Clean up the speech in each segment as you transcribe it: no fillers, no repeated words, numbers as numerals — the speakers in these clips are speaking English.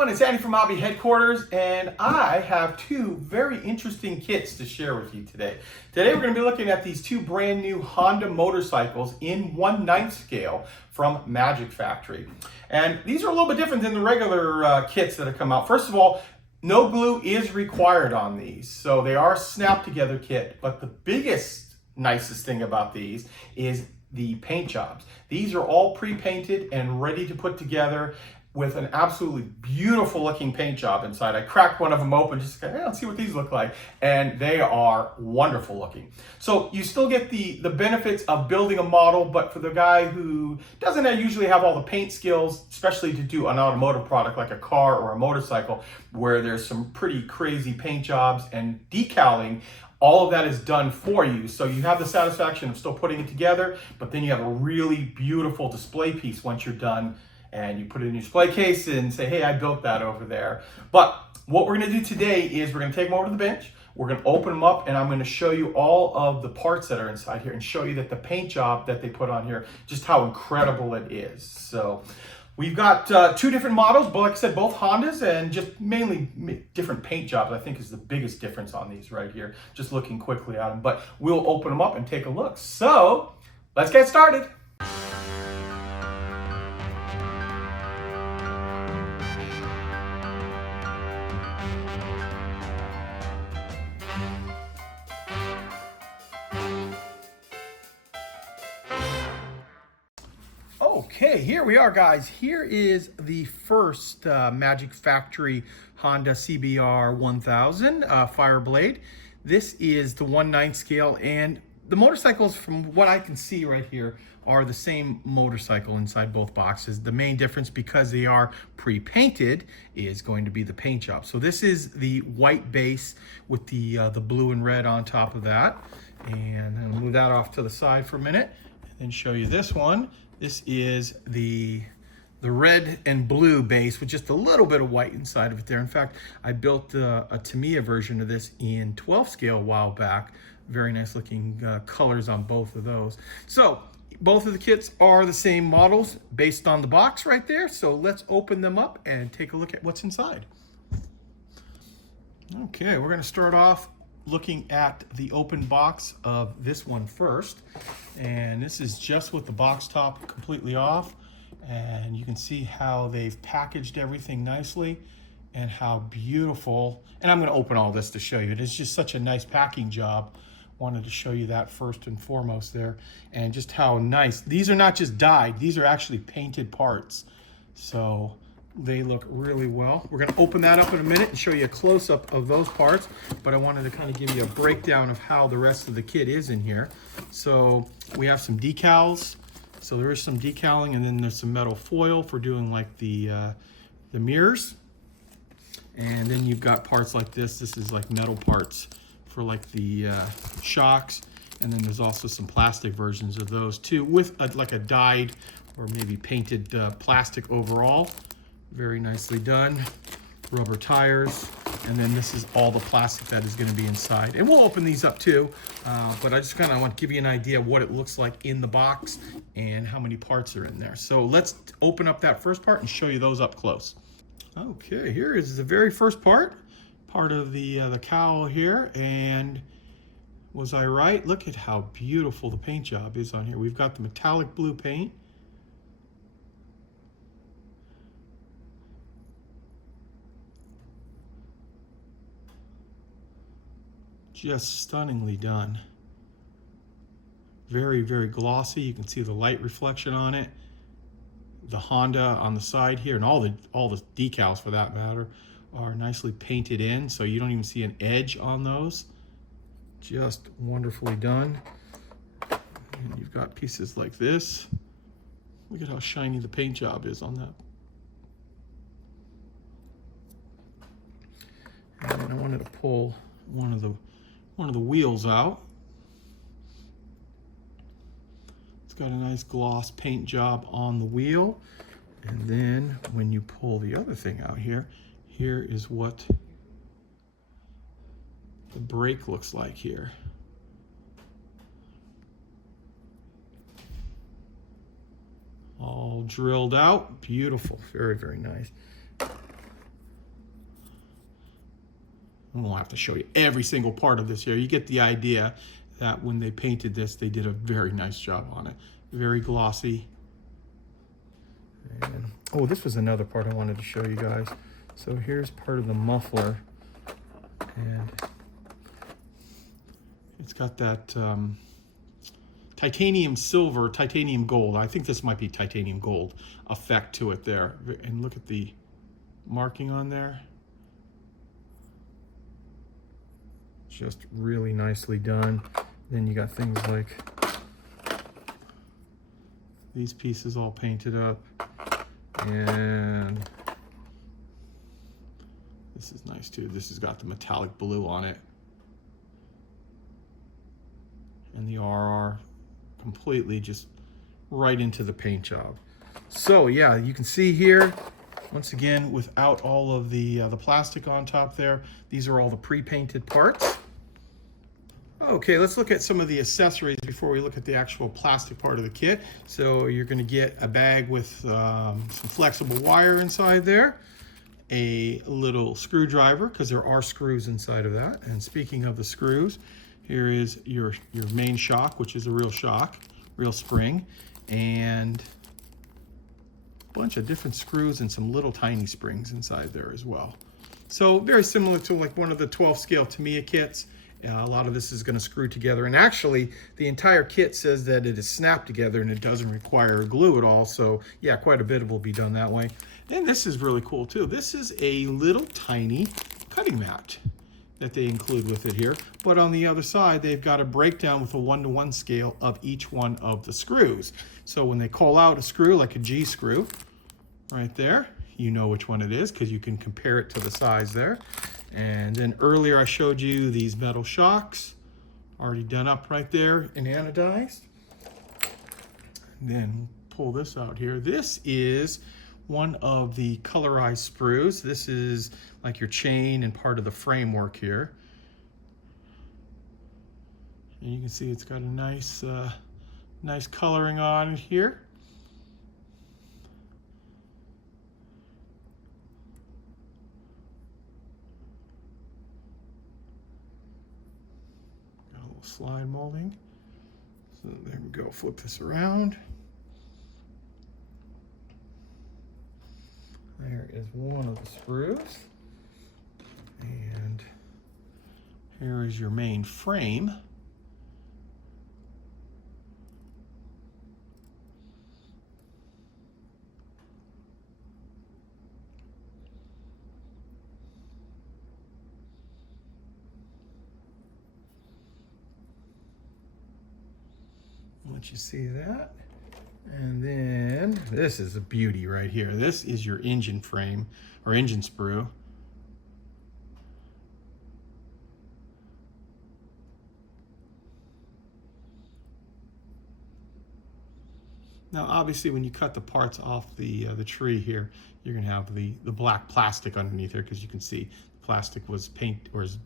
everyone, it's Andy from Hobby Headquarters, and I have two very interesting kits to share with you today. Today we're going to be looking at these two brand new Honda motorcycles in 1/9 scale from Magic Factory. And these are a little bit different than the regular kits that have come out. First of all, no glue is required on these, so they are a snap together kit, but the biggest, nicest thing about these is the paint jobs. These are all pre-painted and ready to put together with an absolutely beautiful looking paint job inside. I cracked one of them open just to hey, let's see what these look like, and they are wonderful looking. So you still get the benefits of building a model, but for the guy who doesn't usually have all the paint skills, especially to do an automotive product like a car or a motorcycle, where there's some pretty crazy paint jobs and decaling, all of that is done for you. So you have the satisfaction of still putting it together, but then you have a really beautiful display piece once you're done, and you put it in your display case and say, hey, I built that over there. But what we're gonna do today is we're gonna take them over to the bench, we're gonna open them up, and I'm gonna show you all of the parts that are inside here and show you that the paint job that they put on here, just how incredible it is. So we've got two different models, but like I said, both Hondas, and just mainly different paint jobs, I think, is the biggest difference on these right here, just looking quickly at them. But we'll open them up and take a look. So let's get started. Okay, here we are, guys. Here is the first Magic Factory Honda CBR 1000 Fireblade. This is the 1/9 scale, and the motorcycles, from what I can see right here, are the same motorcycle inside both boxes. The main difference, because they are pre-painted, is going to be the paint job. So this is the white base with the blue and red on top of that. And I'll move that off to the side for a minute and then show you this one. This is the red and blue base with just a little bit of white inside of it there. In fact, I built a Tamiya version of this in 12 scale a while back. Very nice looking colors on both of those. So both of the kits are the same models based on the box right there. So let's open them up and take a look at what's inside. Okay, we're gonna start off looking at the open box of this one first, and this is just with the box top completely off, and you can see how they've packaged everything nicely and how beautiful. And I'm going to open all this to show you. It is just such a nice packing job. Wanted to show you that first and foremost there, and just how nice. These are not just dyed, these are actually painted parts, so they look really well. We're going to open that up in a minute and show you a close-up of those parts, but I wanted to kind of give you a breakdown of how the rest of the kit is in here. So we have some decals. So there is some decaling, and then there's some metal foil for doing like the mirrors. And then you've got parts like this. This is like metal parts for like the shocks. And then there's also some plastic versions of those too, with like a dyed or maybe painted plastic overall. Very nicely done. Rubber tires, and then this is all the plastic that is going to be inside. And we'll open these up too, but I just kind of want to give you an idea of what it looks like in the box and how many parts are in there. So let's open up that first part and show you those up close. Okay, here is the very first part of the cowl here, and was I right? Look at how beautiful the paint job is on here. We've got the metallic blue paint. Just stunningly done. Very, very glossy. You can see the light reflection on it. The Honda on the side here, and all the decals for that matter, are nicely painted in, so you don't even see an edge on those. Just wonderfully done. And you've got pieces like this. Look at how shiny the paint job is on that. And then I wanted to pull one of the wheels out. It's got a nice gloss paint job on the wheel. And then when you pull the other thing out here, here is what the brake looks like here. All drilled out. Beautiful. Very, very nice. I won't have to show you every single part of this here. You get the idea that when they painted this, they did a very nice job on it. Very glossy. And, oh, this was another part I wanted to show you guys. So here's part of the muffler. And it's got that titanium silver, titanium gold. I think this might be titanium gold effect to it there. And look at the marking on there. Just really nicely done. Then you got things like these pieces all painted up, and this is nice too. This has got the metallic blue on it, and the RR completely just right into the paint job. So yeah, you can see here, once again, without all of the plastic on top there, these are all the pre-painted parts. Okay, let's look at some of the accessories before we look at the actual plastic part of the kit. So you're going to get a bag with some flexible wire inside there, a little screwdriver, because there are screws inside of that. And speaking of the screws, here is your main shock, which is a real shock, real spring, and a bunch of different screws and some little tiny springs inside there as well. So very similar to like one of the 12 scale Tamiya kits. A lot of this is going to screw together, and actually the entire kit says that it is snapped together and it doesn't require glue at all. So yeah, quite a bit will be done that way. And this is really cool too. This is a little tiny cutting mat that they include with it here, but on the other side they've got a breakdown with a 1-to-1 scale of each one of the screws. So when they call out a screw, like a G screw right there, you know which one it is because you can compare it to the size there. And then earlier I showed you these metal shocks, already done up right there and anodized. And then pull this out here. This is one of the colorized sprues. This is like your chain and part of the framework here. And you can see it's got a nice, nice coloring on it here. Slide molding. So there we go. Flip this around. There is one of the screws. And here is your main frame. Let you see that. And then this is a beauty right here. This is your engine frame or engine sprue. Now obviously when you cut the parts off the tree here, you're going to have the black plastic underneath here, because you can see the plastic was paint or is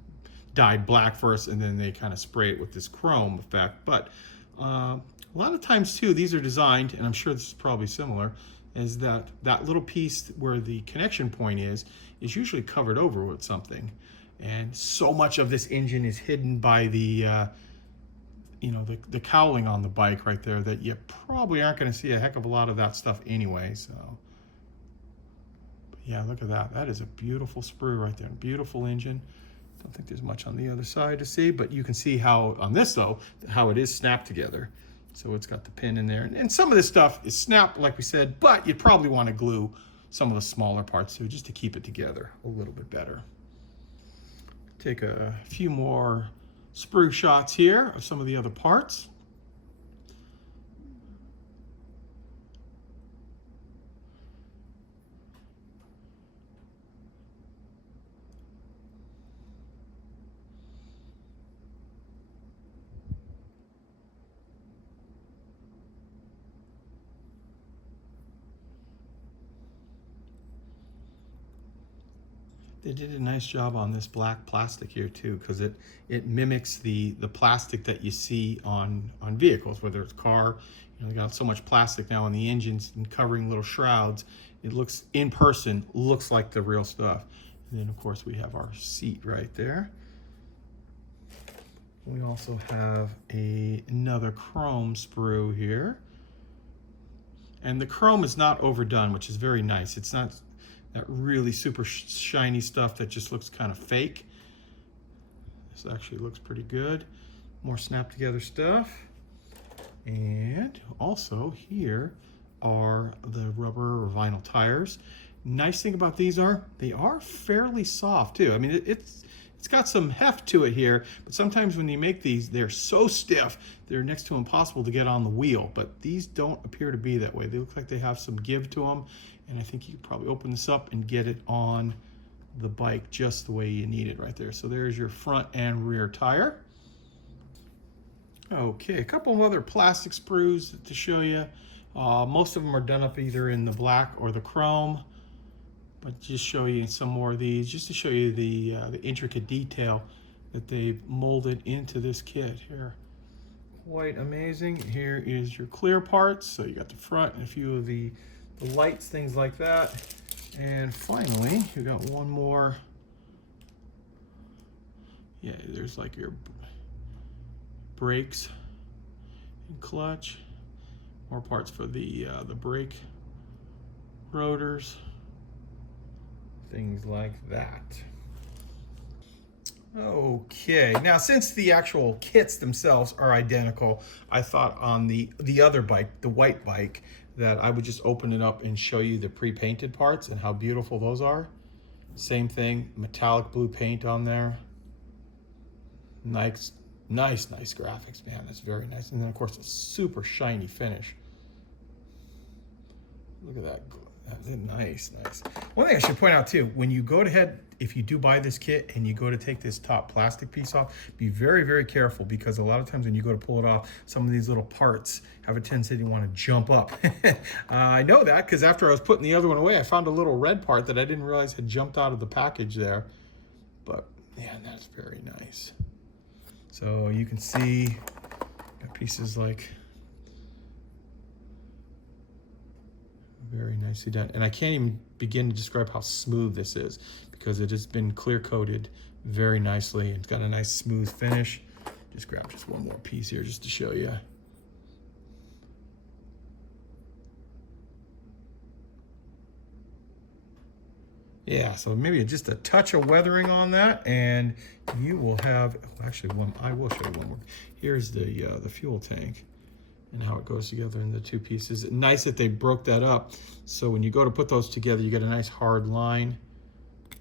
dyed black first, and then they kind of spray it with this chrome effect. But a lot of times too, these are designed, and I'm sure this is probably similar, is that little piece where the connection point is usually covered over with something. And so much of this engine is hidden by the the cowling on the bike right there that you probably aren't going to see a heck of a lot of that stuff anyway. So but yeah, look at that. That is a beautiful sprue right there. Beautiful engine. Don't think there's much on the other side to see, but you can see how on this though, how it is snapped together. So it's got the pin in there, and some of this stuff is snapped like we said, but you'd probably want to glue some of the smaller parts too, just to keep it together a little bit better. Take a few more sprue shots here of some of the other parts. They did a nice job on this black plastic here too, because it mimics the plastic that you see on vehicles, whether it's car. You know, they got so much plastic now on the engines and covering little shrouds. It looks in person, looks like the real stuff. And then of course we have our seat right there. We also have another chrome sprue here. And the chrome is not overdone, which is very nice. It's not that really super shiny stuff that just looks kind of fake. This actually looks pretty good. More snap together stuff. And also here are the rubber or vinyl tires. Nice thing about these are they are fairly soft too. I mean, it's got some heft to it here, but sometimes when you make these, they're so stiff, they're next to impossible to get on the wheel. But these don't appear to be that way. They look like they have some give to them, and I think you could probably open this up and get it on the bike just the way you need it right there. So there's your front and rear tire. Okay, a couple of other plastic sprues to show you. Most of them are done up either in the black or the chrome, but just show you some more of these, just to show you the intricate detail that they've molded into this kit here. Quite amazing. Here is your clear parts. So you got the front and a few of the lights, things like that. And finally, you got one more. Yeah, there's like your brakes and clutch. More parts for the brake rotors. Things like that. Okay, now since the actual kits themselves are identical, I thought on the other bike, the white bike, that I would just open it up and show you the pre-painted parts and how beautiful those are. Same thing, metallic blue paint on there. Nice graphics, man. That's very nice. And then of course a super shiny finish. Look at that. Nice. One thing I should point out too, when you go ahead, if you do buy this kit and you go to take this top plastic piece off, be very, very careful, because a lot of times when you go to pull it off, some of these little parts have a tendency to want to jump up. I know that because after I was putting the other one away, I found a little red part that I didn't realize had jumped out of the package there. But man, that's very nice. So you can see got pieces like very nicely done. And I can't even begin to describe how smooth this is, because it has been clear coated very nicely. It's got a nice smooth finish. Just grab just one more piece here just to show you. Yeah, so maybe just a touch of weathering on that, and you will have, actually I will show you one more. Here's the fuel tank and how it goes together in the two pieces. Nice that they broke that up, so when you go to put those together, you get a nice hard line.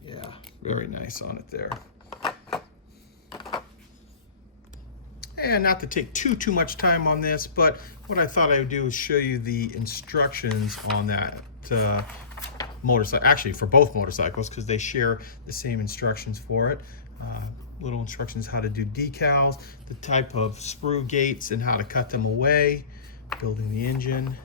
Yeah, very nice on it there. And not to take too much time on this, but what I thought I would do is show you the instructions on that motorcycle, actually for both motorcycles, because they share the same instructions for it. Little instructions how to do decals, the type of sprue gates and how to cut them away, building the engine.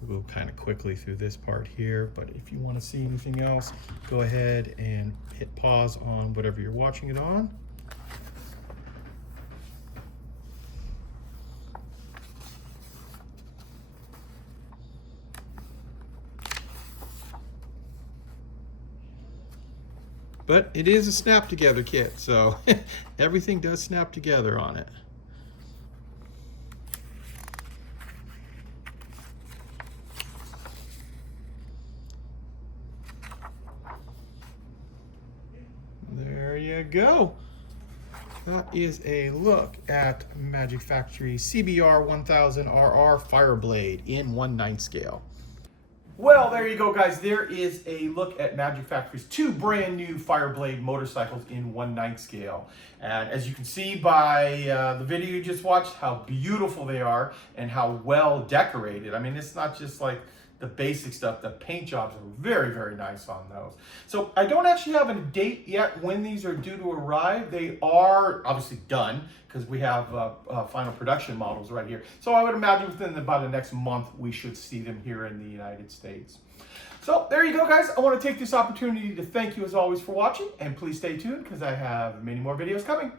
We'll go kind of quickly through this part here, but if you want to see anything else, go ahead and hit pause on whatever you're watching it on. But it is a snap together kit, so everything does snap together on it. There you go. That is a look at Magic Factory CBR 1000RR Fireblade in 1/9 scale. Well, there you go, guys. There is a look at Magic Factory's two brand new Fireblade motorcycles in 1/9 scale. And as you can see by the video you just watched, how beautiful they are and how well decorated. I mean, it's not just like the basic stuff. The paint jobs are very, very nice on those. So I don't actually have a date yet when these are due to arrive. They are obviously done because we have final production models right here. So I would imagine within about the next month, we should see them here in the United States. So there you go, guys. I want to take this opportunity to thank you as always for watching, and please stay tuned because I have many more videos coming.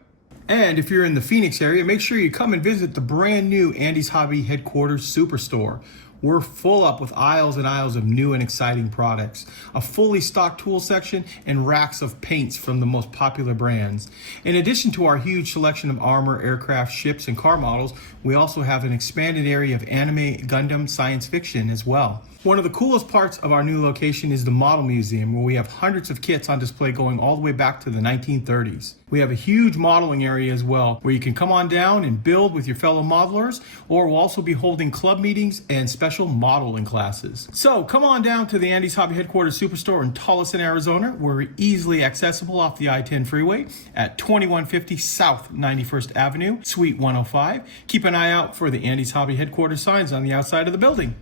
And if you're in the Phoenix area, make sure you come and visit the brand new Andy's Hobby Headquarters Superstore. We're full up with aisles and aisles of new and exciting products, a fully stocked tool section, and racks of paints from the most popular brands. In addition to our huge selection of armor, aircraft, ships, and car models, we also have an expanded area of anime, Gundam, science fiction as well. One of the coolest parts of our new location is the Model Museum, where we have hundreds of kits on display going all the way back to the 1930s. We have a huge modeling area as well, where you can come on down and build with your fellow modelers, or we'll also be holding club meetings and special modeling classes. So come on down to the Andy's Hobby Headquarters Superstore in TOLLESON, Arizona. We're easily accessible off the I-10 freeway at 2150 South 91st Avenue, Suite 105. Keep an eye out for the Andy's Hobby Headquarters signs on the outside of the building.